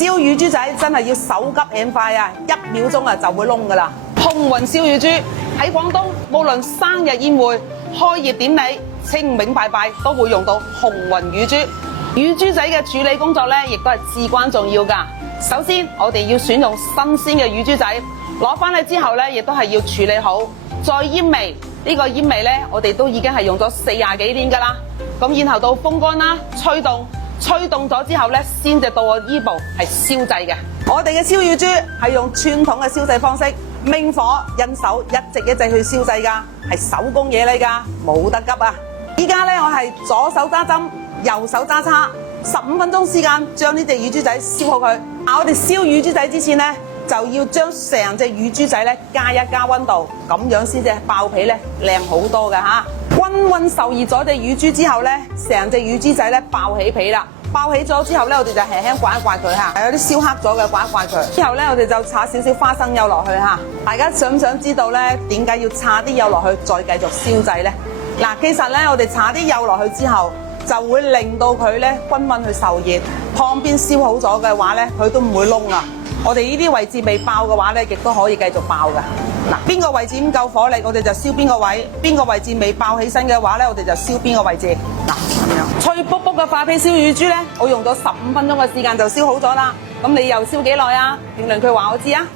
燒乳豬仔真係要手急眼快啊，1秒鐘就會燶噶啦。紅雲燒乳豬喺廣東，無論生日宴會、開業典禮、清明拜拜都會用到紅雲乳豬。乳豬仔嘅處理工作亦都係至關重要㗎。首先，我哋要選用新鮮嘅乳豬仔，攞返嚟之後亦都係要處理好，再醃味。呢個醃味我哋都已經係用咗40幾年㗎啦。咁然後到風乾啦，吹凍咗之後先至到我呢步係燒製嘅。我哋嘅燒乳豬係用傳統嘅燒製方式，明火印手一直去燒製㗎，係手工嘢嚟㗎，冇得急啊！依家我係左手揸針，右手揸叉，15分鐘時間將呢隻乳豬仔燒好佢。我哋燒乳豬仔之前就要將成隻乳豬仔加溫度，咁樣先至爆皮靚好多㗎嚇。溫受熱咗隻乳豬之後成隻乳豬仔爆起皮啦。爆起咗之後我哋就輕輕刮一刮佢嚇，有啲燒黑咗嘅刮一刮佢。之後我哋就搽少少花生油落去嚇。大家想唔想知道點解要搽啲油落去再繼續燒製呢？嗱，其實我哋搽啲油落去之後，就會令到佢均勻去受熱，旁邊燒好咗嘅話佢都唔會燶啊。我哋呢啲位置未爆嘅話亦都可以繼續爆㗎。嗱，邊個位置唔夠火力，我哋就燒邊個位；邊個位置未爆起身嘅話我哋就燒邊個位置。嗱，咁樣脆卜卜嘅化皮燒乳豬我用咗15分鐘嘅時間就燒好咗啦。咁你又燒幾耐啊？評論區話我知啊。